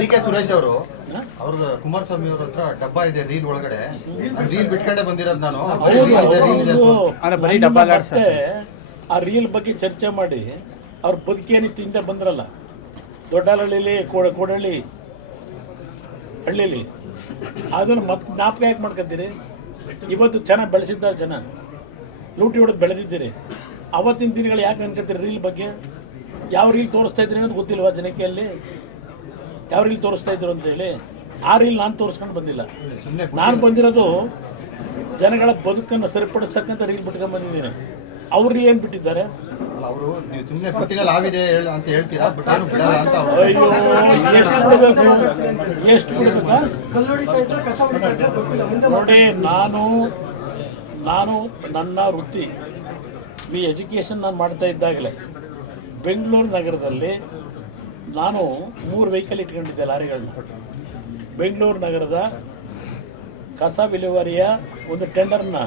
D K Suresh ಅವರು ಅವ್ರದ್ದು ಕುಮಾರಸ್ವಾಮಿ ಅವ್ರ ಹತ್ರ ಡಬ್ಬ ಇದೆ ರೀಲ್ ಒಳಗಡೆ ರೀಲ್ ಬಿಟ್ಕೊಂಡೆ ಬಂದಿರೋದು ನಾನು ಮತ್ತೆ ಆ ರೀಲ್ ಬಗ್ಗೆ ಚರ್ಚೆ ಮಾಡಿ ಅವ್ರ ಬದುಕೇನಿತ್ತು ಹಿಂದೆ ಬಂದ್ರಲ್ಲ ದೊಡ್ಡಹಳ್ಳಿಲಿ ಕೋಡಹಳ್ಳಿ ಹಳ್ಳಿಲಿ ಅದನ್ನು ಮತ್ತೆ ಜ್ಞಾಪಕ ಯಾಕೆ ಮಾಡ್ಕೊತೀರಿ? ಇವತ್ತು ಚೆನ್ನಾಗಿ ಬೆಳೆಸಿದ್ದಾರೆ ಜನ, ಲೂಟಿ ಹೊಡೆದು ಬೆಳೆದಿದ್ದೀರಿ. ಅವತ್ತಿನ ದಿನಗಳು ಯಾಕೆ ಅನ್ಕೋತೀರಿ ರೀಲ್ ಬಗ್ಗೆ? ಯಾವ ರೀಲ್ ತೋರಿಸ್ತಾ ಇದ್ರಿ ಅನ್ನೋದು ಗೊತ್ತಿಲ್ವಾ ಜನಕ್ಕೆ? ಅಲ್ಲಿ ಯಾವ ರೀಲ್ ತೋರಿಸ್ತಾ ಇದ್ರು ಅಂತೇಳಿ ಆ ರೀಲ್ ನಾನು ತೋರಿಸ್ಕೊಂಡು ಬಂದಿಲ್ಲ. ನಾನು ಬಂದಿರೋದು ಜನಗಳ ಬದುಕನ್ನು ಸರಿಪಡಿಸ್ತಕ್ಕಂಥ ರೀಲ್ ಬಿಟ್ಕೊಂಡು ಬಂದಿದ್ದೀನಿ. ಅವ್ರು ರೀಲ್ ಏನು ಬಿಟ್ಟಿದ್ದಾರೆ? ಅವರು ನೀವು ಸುಮ್ಮನೆ ಪಟ್ಟಿನಲ್ಲಿ ಆವಿದೆ ಅಂತ ಹೇಳ್ತೀರಾ, ಬಟ್ ಏನು ಬಿಡಲ್ಲ ಅಂತ. ಅಯ್ಯೋ, ಎಷ್ಟು ಬಿಡಬೇಕಾ ನೋಡಿ. ನಾನು ನನ್ನ ವೃತ್ತಿ ಎಜುಕೇಷನ್ ನಾನು ಮಾಡ್ತಾ ಇದ್ದಾಗಲೇ ಬೆಂಗಳೂರು ನಗರದಲ್ಲಿ ನಾನು 3 ವೆಹಿಕಲ್ ಇಟ್ಕೊಂಡಿದ್ದೆ, ಲಾರಿಗಳನ್ನ. ಬೆಂಗಳೂರು ನಗರದ ಕಸ ವಿಲೇವಾರಿಯ ಒಂದು ಟೆಂಡರ್ನ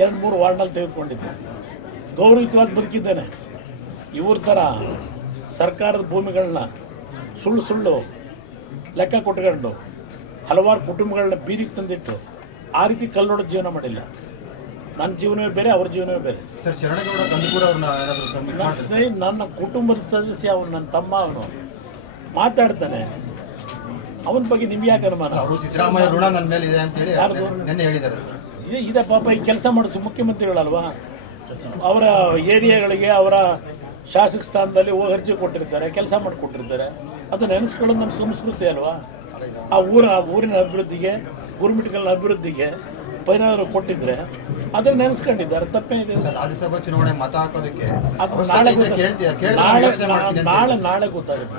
2-3 ವಾರ್ಡ್ನಲ್ಲಿ ತೆಗೆದುಕೊಂಡಿದ್ದೆ. ಗೌರವಯುತವಾಗಿ ಬದುಕಿದ್ದೇನೆ. ಇವ್ರ ಥರ ಸರ್ಕಾರದ ಭೂಮಿಗಳನ್ನ ಸುಳ್ಳು ಲೆಕ್ಕ ಕೊಟ್ಕೊಂಡು ಹಲವಾರು ಕುಟುಂಬಗಳನ್ನ ಬೀದಿಗೆ ತಂದಿಟ್ಟು ಆ ರೀತಿ ಕಲ್ಲೊಡೆದ ಜೀವನ ಮಾಡಿಲ್ಲ. ನನ್ನ ಜೀವನವೇ ಬೇರೆ, ಅವ್ರ ಜೀವನವೇ ಬೇರೆ. ನನ್ನ ಕುಟುಂಬದ ಸದಸ್ಯ ಅವನು, ನನ್ನ ತಮ್ಮ, ಅವನು ಮಾತಾಡ್ತಾನೆ. ಅವನ ಬಗ್ಗೆ ನಿಮ್ಗೆ ಯಾಕೆ ಅನುಮಾನ? ಇದೆ ಪಾಪ. ಈ ಕೆಲಸ ಮಾಡಿಸು ಮುಖ್ಯಮಂತ್ರಿಗಳಲ್ವಾ, ಅವರ ಏರಿಯಾಗಳಿಗೆ ಅವರ ಶಾಸಕ ಸ್ಥಾನದಲ್ಲಿ ಹೋಗಿ ಅರ್ಜಿ ಕೊಟ್ಟಿರ್ತಾರೆ, ಕೆಲಸ ಮಾಡಿಕೊಟ್ಟಿರ್ತಾರೆ. ಅದು ನೆನೆಸ್ಕೊಳ್ಳೋದು ನಮ್ಮ ಸಂಸ್ಕೃತಿ ಅಲ್ವಾ? ಆ ಊರಿನ ಅಭಿವೃದ್ಧಿಗೆ, ಗುರುಮಿಟ್ಕಲ್ನ ಅಭಿವೃದ್ಧಿಗೆ ಪರಿಹಾರ ಕೊಟ್ಟಿದ್ರೆ ಅದನ್ನು ನೆನೆಸ್ಕೊಂಡಿದ್ದಾರೆ. ತಪ್ಪೇನಿದೆ? ರಾಜ್ಯಸಭಾ ಚುನಾವಣೆ ಮತ ಹಾಕೋದಕ್ಕೆ ನಾಳೆ ಗೊತ್ತಾಗುತ್ತೆ.